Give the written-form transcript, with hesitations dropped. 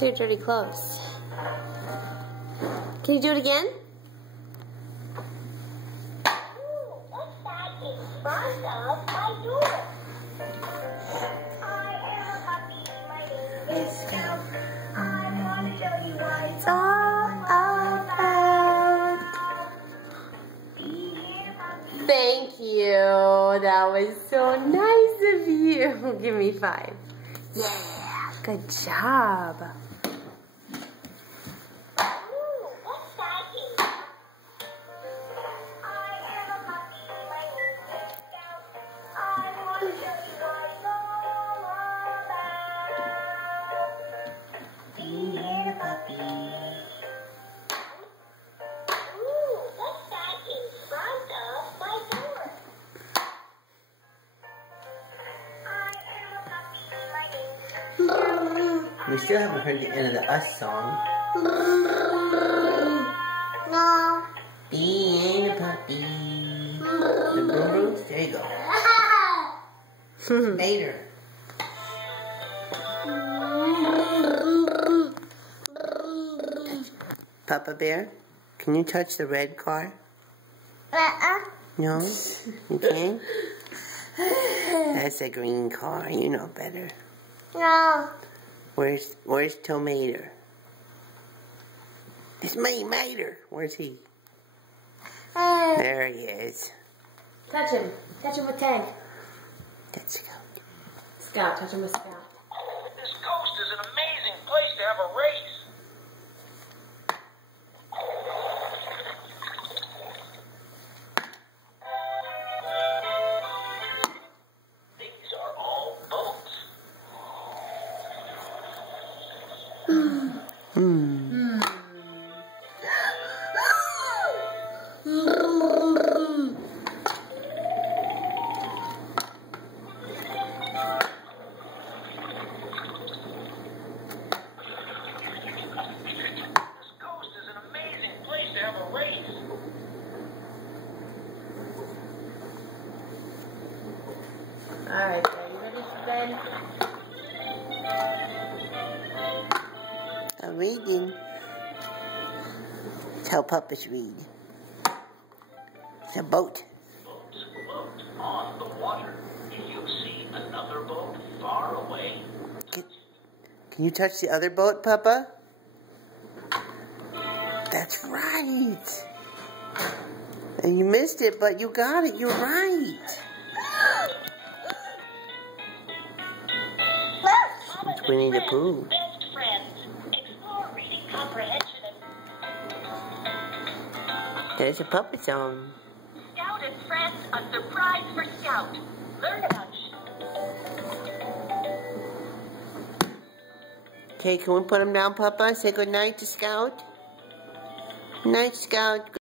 see your dirty clothes. Can you do it again? What's that in front of my door? I am a puppy, my name is Scout. I want to show you what it's all about. Being a puppy. Thank you. That was so nice of you. Give me 5. Yeah, good job. What's that in? I am a puppy, my name is Scout. I want to show you what it's all about. Being a puppy. What's that in front of my door? I am a puppy, my name is Scout. We still haven't heard the end of the Us song. No. Being a puppy. The Boom Roots? There you go. Later. Papa Bear, can you touch the red car? No? You can't? That's a green car. You know better. No. Where's Tomato? It's me, Mater. Where's he? There he is. Touch him. Touch him with Tank. Let's go. Scout, touch him with Scout. This coast is an amazing place to have a race. These are all boats. This coast is an amazing place to have a race. Alright, are you ready for bed? I'm reading. That's how puppets read. It's a boat. Boats float on the water. Can you see another boat far away? Can you touch the other boat, Papa? That's right. And you missed it, but you got it. You're right. It's Winnie the Pooh. Best friends. Explore reading comprehension and There's a puppet song. Scout and Friends, a surprise for Scout. Learn about Okay, can we put him down, Papa? Say good night to Scout. Good night, Scout.